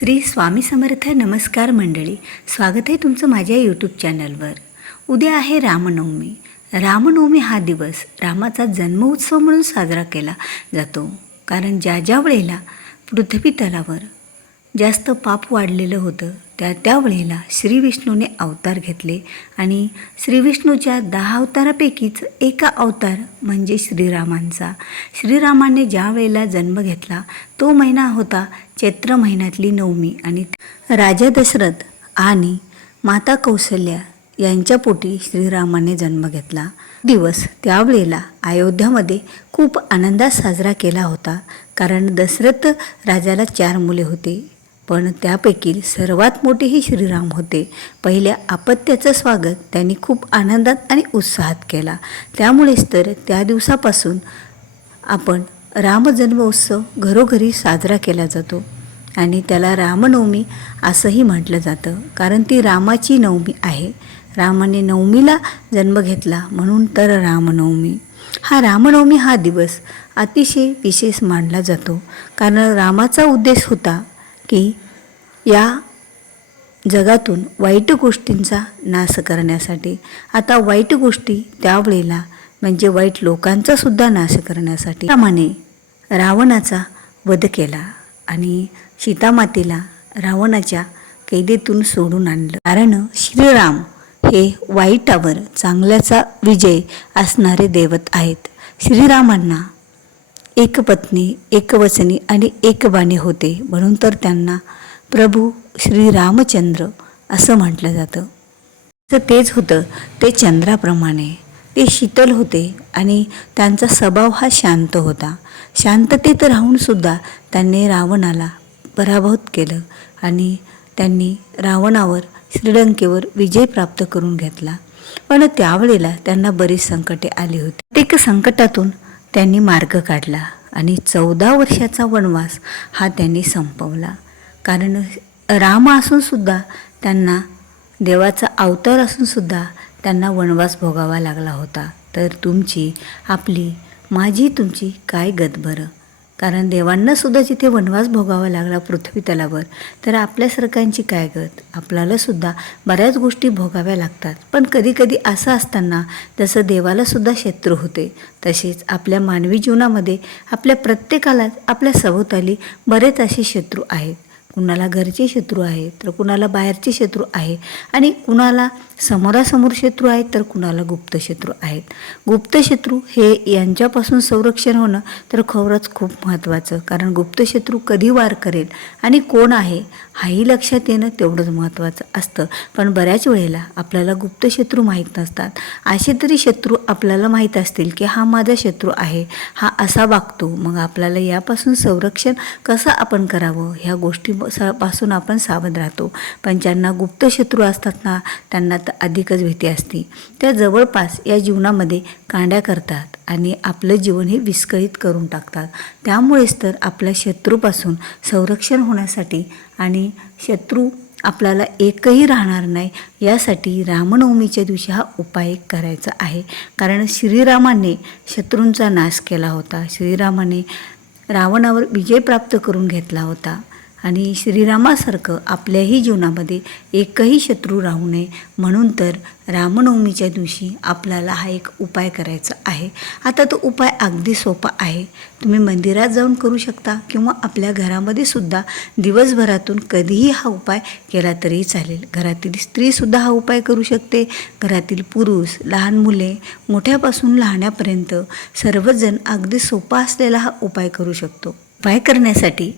श्री स्वामी समर्थ. नमस्कार मंडळी, स्वागत आहे तुमचं माझ्या यूट्यूब चॅनलवर. उद्या आहे रामनवमी. रामनवमी हा दिवस रामाचा जन्मोत्सव म्हणून साजरा केला जातो. कारण ज्या वेळेला पृथ्वी तलावर जास्त पाप वाढलेलं होतं त्या वेळेला श्री विष्णूने अवतार घेतले आणि श्री विष्णूच्या 10 अवतारापैकीच एका अवतार म्हणजे श्रीरामांचा. श्रीरामाने ज्या वेळेला जन्म घेतला तो महिना होता चैत्र महिन्यातली नवमी आणि राजा दशरथ आणि माता कौसल्या यांच्या पोटी श्रीरामाने जन्म घेतला. दिवस त्यावेळेला अयोध्यामध्ये खूप आनंदात साजरा केला होता. कारण दशरथ राजाला 4 मुले होते, पण त्यापैकी सर्वात मोठे ही श्रीराम होते. पहिल्या अपत्याचं स्वागत त्यांनी खूप आनंदात आणि उत्साहात केला. त्यामुळेच तर त्या दिवसापासून आपण रामजन्मोत्सव घरोघरी साजरा केला जातो आणि त्याला रामनवमी असंही म्हटलं जातं. कारण ती रामाची नवमी आहे. रामाने नवमीला जन्म घेतला म्हणून तर रामनवमी. रामनवमी हा दिवस अतिशय विशेष मानला जातो. कारण रामाचा उद्देश होता की या जगातून वाईट गोष्टींचा नाश करण्यासाठी. आता वाईट गोष्टी त्यावेळेला म्हणजे वाईट लोकांचा सुद्धा नाश करण्यासाठी रामाने रावणाचा वध केला आणि सीतामातेला रावणाच्या कैदेतून सोडून आणलं. कारण श्रीराम हे वाईटावर चांगल्याचा विजय असणारे दैवत आहेत. श्रीरामांना एक पत्नी, एक वचनी आणि एक बाणे होते, म्हणून तर त्यांना प्रभू श्रीरामचंद्र असं म्हटलं जातं. तर तेच होतं ते चंद्राप्रमाणे. ते शीतल होते आणि त्यांचा स्वभाव हा शांत होता. शांततेत राहूनसुद्धा त्यांनी रावणाला पराभूत केलं आणि त्यांनी रावणावर श्रीलंकेवर विजय प्राप्त करून घेतला. पण त्यावेळेला त्यांना बरीच संकटे आली होती. प्रत्येक संकटातून त्यांनी मार्ग काढला आणि 14 वर्षाचा वनवास हा त्यांनी संपवला. कारण राम असूनसुद्धा त्यांना देवाचा अवतार असूनसुद्धा त्यांना वनवास भोगावा लागला होता. तर तुमची, आपली, माझी, तुमची काय गत बरं. कारण देवांनासुद्धा जिथे वनवास भोगावा लागला पृथ्वी तलावर, तर आपल्यासारख्यांची काय गत. आपल्यालासुद्धा बऱ्याच गोष्टी भोगाव्या लागतात. पण कधीकधी असं असताना जसं देवालासुद्धा शत्रू होते, तसेच आपल्या मानवी जीवनामध्ये आपल्या प्रत्येकालाच आपल्या सभोवताली बरेच असे शत्रू आहेत. कुणाला घरचे शत्रू आहेत, तर कुणाला बाहेरचे शत्रू आहे आणि कुणाला समोरासमोर शत्रू आहेत, तर कुणाला गुप्त शत्रू आहेत. गुप्त शत्रू हे यांच्यापासून संरक्षण होणं तर खरंच खूप महत्त्वाचं. कारण गुप्त शत्रू कधी वार करेल आणि कोण आहे हाही लक्षात येणं तेवढंच महत्त्वाचं असतं. पण बऱ्याच वेळेला आपल्याला गुप्त शत्रू माहीत नसतात. असे तरी शत्रू आपल्याला माहीत असतील की हा माझा शत्रू आहे, हा असा वागतो. मग आपल्याला यापासून संरक्षण कसं आपण करावं ह्या गोष्टीपासून आपण सावध राहतो. पण ज्यांना गुप्त शत्रू असतात ना, त्यांना तर अधिकच भीती असते. त्या जवळपास या जीवनामध्ये कांड्या करतात आणि आपलं जीवन हे विस्कळीत करून टाकतात. त्यामुळेच तर आपल्या शत्रूपासून संरक्षण होण्यासाठी आणि शत्रू आपल्याला एकही राहणार नाही यासाठी रामनवमीच्या दिवशी हा उपाय करायचा आहे. कारण श्रीरामाने शत्रूंचा नाश केला होता. श्रीरामाने रावणावर विजय प्राप्त करून घेतला होता आणि श्रीरामासारखं आपल्याही जीवनामध्ये एकही शत्रू राहू नये म्हणून तर रामनवमीच्या दिवशी आपल्याला हा एक उपाय करायचा आहे. आता तो उपाय अगदी सोपा आहे. तुम्ही मंदिरात जाऊन करू शकता किंवा आपल्या घरामध्ये सुद्धा दिवसभरातून कधीही हा उपाय केला तरी चालेल. घरातील स्त्रीसुद्धा हा उपाय करू शकते. घरातील पुरुष, लहान मुले, मोठ्यापासून लहान्यापर्यंत सर्वजण अगदी सोपा असलेला हा उपाय करू शकतो. उपाय करण्यासाठी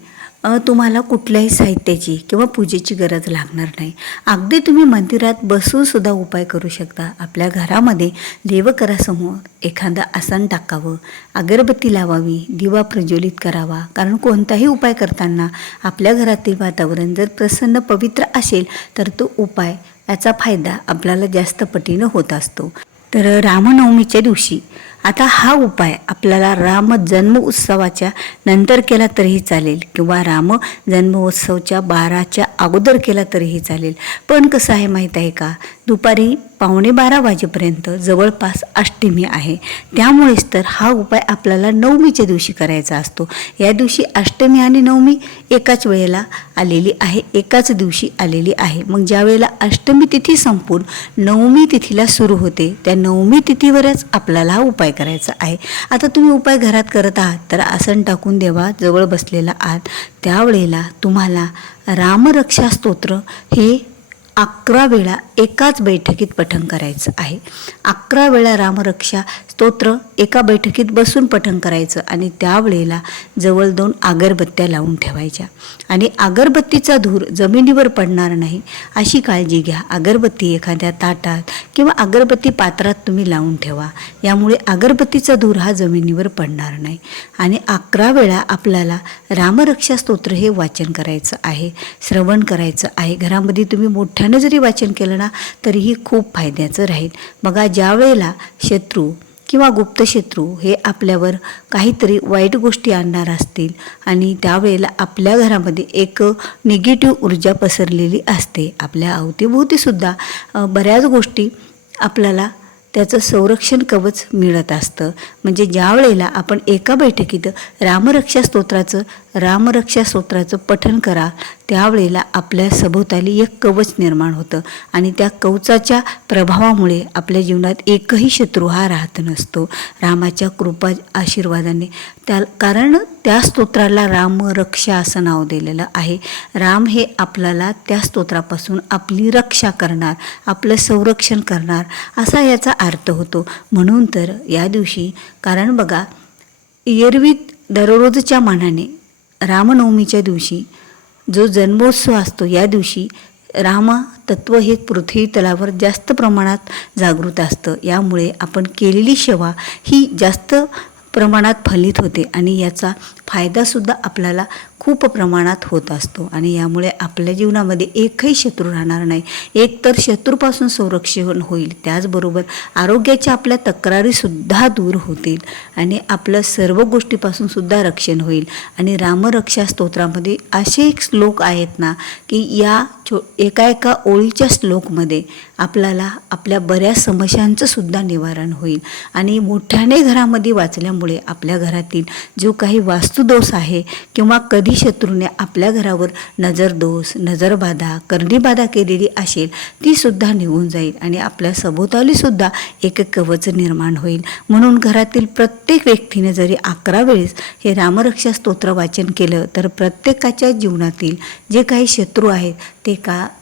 तुम्हाला कुठल्याही साहित्याची किंवा पूजेची गरज लागणार नाही. अगदी तुम्ही मंदिरात बसूनसुद्धा उपाय करू शकता. आपल्या घरामध्ये देवघरासमोर एखादं आसन टाकावं, अगरबत्ती लावावी, दिवा प्रज्वलित करावा. कारण कोणताही उपाय करताना आपल्या घरातील वातावरण जर प्रसन्न पवित्र असेल तर तो उपाय याचा फायदा आपल्याला जास्त पटीनं होत असतो. तर रामनवमीच्या दिवशी आता हा उपाय आपल्याला राम जन्म उत्सवाच्या नंतर केला तरीही चालेल किंवा राम जन्मोत्सवच्या 12च्या अगोदर केला तरीही चालेल. पण कसं आहे माहीत आहे का, दुपारी 11:15 वाजेपर्यंत जवळपास अष्टमी आहे. त्यामुळेच तर हा उपाय आपल्याला नवमीच्या दिवशी करायचा असतो. या दिवशी अष्टमी आणि नवमी एकाच वेळेला आलेली आहे, एकाच दिवशी आलेली आहे. मग ज्या वेळेला अष्टमी तिथी संपून नवमी तिथीला सुरू होते, त्या नवमी तिथीवरच आपल्याला हा उपाय करायचा आहे. आता तुम्ही उपाय घरात करत आहात तर आसन टाकून देवाजवळ बसलेला आहात. त्यावेळेला तुम्हाला रामरक्षा स्तोत्र हे 11 वेळा एकाच बैठकीत पठण करायचं आहे. 11 वेळा रामरक्षा स्तोत्र एका बैठकीत बसून पठण करायचं आणि त्यावेळेला जवळ 2 अगरबत्त्या लावून ठेवायच्या आणि अगरबत्तीचा धूर जमिनीवर पडणार नाही अशी काळजी घ्या. अगरबत्ती एखाद्या ताटात किंवा अगरबत्ती पात्रात तुम्ही लावून ठेवा, यामुळे अगरबत्तीचा धूर हा जमिनीवर पडणार नाही. आणि 11 वेळा आपल्याला रामरक्षा स्तोत्र हे वाचन करायचं आहे, श्रवण करायचं आहे. घरामध्ये तुम्ही मोठ्यानं जरी वाचन केलं ना तरीही खूप फायद्याचं राहील. बघा, ज्या वेळेला शत्रू किंवा गुप्तशत्रू हे आपल्यावर काहीतरी वाईट गोष्टी आणणार असतील आणि त्यावेळेला आपल्या घरामध्ये एक निगेटिव्ह ऊर्जा पसरलेली असते, आपल्या अवतीभोवतीसुद्धा बऱ्याच गोष्टी आपल्याला त्याचं संरक्षण कवच मिळत असतं. म्हणजे ज्या वेळेला आपण एका बैठकीत रामरक्षा स्तोत्राचं पठण करा, त्यावेळेला आपल्या सभोवताली एक कवच निर्माण होतं आणि त्या कवचाच्या प्रभावामुळे आपल्या जीवनात एकही शत्रू हा राहत नसतो. रामाच्या कृपा आशीर्वादाने कारण त्या स्तोत्राला रामरक्षा असं नाव दिलेलं आहे. राम हे आपल्याला त्या स्तोत्रापासून आपली रक्षा करणार, आपलं संरक्षण करणार असा याचा अर्थ होतो. म्हणून तर या दिवशी, कारण बघा, एरवी दररोजच्या मानाने रामनवमीच्या दिवशी जो जन्मोत्सव असतो, या दिवशी रामतत्व हे पृथ्वी तलावर जास्त प्रमाणात जागृत असतं. यामुळे आपण केलेली सेवा ही जास्त प्रमाणात फलित होते आणि याचा फायदासुद्धा आपल्याला खूप प्रमाणात होत असतो आणि यामुळे आपल्या जीवनामध्ये एकही शत्रू राहणार नाही. एक तर शत्रूपासून संरक्षण होईल, त्याचबरोबर आरोग्याच्या आपल्या तक्रारीसुद्धा दूर होतील आणि आपलं सर्व गोष्टीपासून सुद्धा रक्षण होईल. आणि रामरक्षा स्तोत्रामध्ये असे एक श्लोक आहेत ना की या एका ओळीच्या श्लोकमध्ये आपल्याला आपल्या बऱ्याच समस्यांचं सुद्धा निवारण होईल. आणि मोठ्याने घरामध्ये वाचल्यामुळे आपल्या घरातील जो काही वास्तुदोष आहे किंवा कधी शत्रूने आपल्या घरावर नजरदोष, नजरबाधा, करणीबाधा केलेली असेल ती सुद्धा निघून जाईल आणि आपल्या सभोवताली सुद्धा एक कवच निर्माण होईल. म्हणून घरातील प्रत्येक व्यक्तीने जरी 11 वेळेस हे रामरक्षा स्तोत्र वाचन केलं तर प्रत्येकाच्या जीवनातील जे काही शत्रू आहेत ते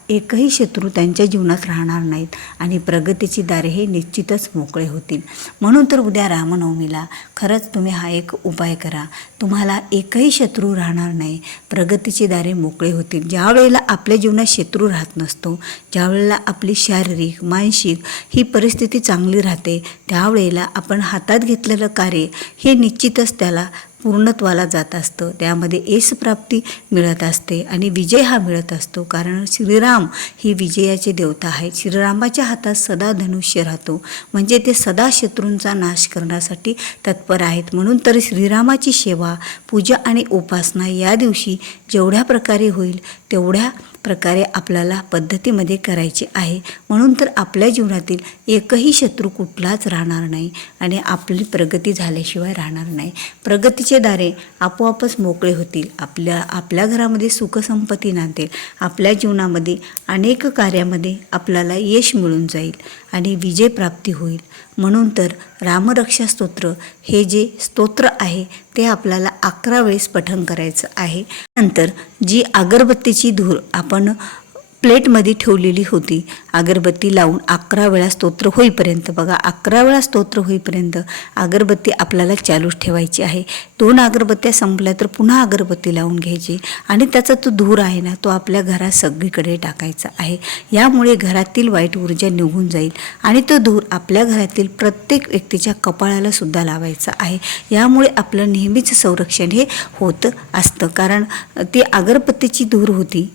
एकही शत्रू त्यांच्या जीवनात राहणार नाहीत आणि प्रगतीची दारे हे निश्चितच मोकळे होतील. म्हणून तर उद्या रामनवमीला खरंच तुम्ही हा एक उपाय करा, तुम्हाला एकही शत्रू राहणार नाही, प्रगतीची दारे मोकळे होतील. ज्या वेळेला आपल्या जीवनात शत्रू राहत नसतो, ज्या वेळेला आपली शारीरिक, मानसिक ही परिस्थिती चांगली राहते, त्यावेळेला आपण हातात घेतलेलं कार्य हे निश्चितच त्याला पूर्णत्वाला जात असतं. त्यामध्ये यशप्राप्ती मिळत असते आणि विजय हा मिळत असतो. कारण श्रीराम ही विजयाचे देवता आहेत. श्रीरामाच्या हातात सदा धनुष्य राहतो, म्हणजे ते सदा शत्रूंचा नाश करण्यासाठी तत्पर आहेत. म्हणून तर श्रीरामाची सेवा, पूजा आणि उपासना या दिवशी जेवढ्या प्रकारे होईल तेवढ्या प्रकारे आपल्याला पद्धतीमध्ये करायची आहे. म्हणून तर आपल्या जीवनातील एकही शत्रू कुठलाच राहणार नाही आणि आपली प्रगती झाल्याशिवाय राहणार नाही. प्रगतीचे दारे आपोआपच मोकळे होतील. आपल्या घरामध्ये सुखसंपत्ती नांदेल. आपल्या जीवनामध्ये अनेक कार्यामध्ये आपल्याला यश मिळून जाईल आणि विजय प्राप्ती होईल. म्हणून तर रामरक्षा स्तोत्र हे जे स्तोत्र आहे ते आपल्याला 11 वेळेस पठण करायचं आहे. नंतर जी अगरबत्तीची धूर आपण प्लेटमध्ये ठेवलेली होती, अगरबत्ती लावून 11 वेळा स्तोत्र होईपर्यंत, बघा 11 वेळा स्तोत्र होईपर्यंत अगरबत्ती आपल्याला चालूच ठेवायची आहे. 2 अगरबत्त्या संपल्या तर पुन्हा अगरबत्ती लावून घ्यायची आणि त्याचा तो धूर आहे ना तो आपल्या घरात सगळीकडे टाकायचा आहे. यामुळे घरातील वाईट ऊर्जा निघून जाईल आणि तो धूर आपल्या घरातील प्रत्येक व्यक्तीच्या कपाळाला सुद्धा लावायचा आहे. यामुळे आपलं नेहमीच संरक्षण हे होत असतं. कारण ती अगरबत्तीची धूर होती,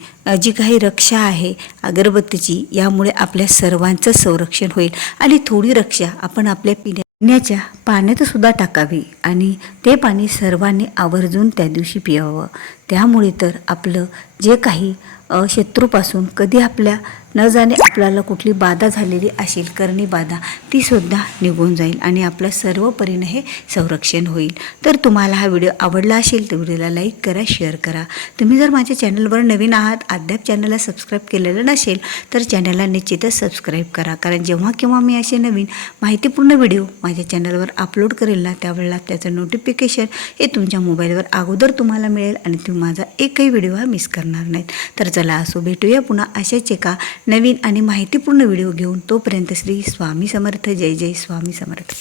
जी काही रक्षा आहे अगरबत्तीची, यामुळे आपल्या सर्वांचं संरक्षण होईल. आणि थोडी रक्षा आपण आपल्या पिण्याच्या पाण्यात सुद्धा टाकावी आणि ते पाणी सर्वांनी आवर्जून त्या दिवशी पियावं. त्यामुळे तर आपलं जे काही शत्रूपासून कधी आपल्या न जाणे आपल्याला कुठली बाधा झालेली असेल, करणी बाधा, तीसुद्धा निघून जाईल आणि आपलं सर्व परीने हे संरक्षण होईल. तर तुम्हाला हा व्हिडिओ आवडला असेल तर व्हिडिओला लाईक करा, शेअर करा. तुम्ही जर माझ्या चॅनलवर नवीन आहात, अद्याप चॅनलला सबस्क्राईब केलेलं नसेल तर चॅनलला निश्चितच सबस्क्राईब करा. कारण जेव्हा केव्हा मी असे नवीन माहितीपूर्ण व्हिडिओ माझ्या चॅनलवर अपलोड करेल ना, त्यावेळेला त्याचं नोटिफिकेशन हे तुमच्या मोबाईलवर अगोदर तुम्हाला मिळेल आणि तुम्ही माझा एकही व्हिडिओ हा मिस करणार नाहीत. तर चला असो, भेटूया पुन्हा अशाच एका नवीन आणि माहितीपूर्ण व्हिडिओ घेऊन. तोपर्यंत श्री स्वामी समर्थ. जय जय स्वामी समर्थ.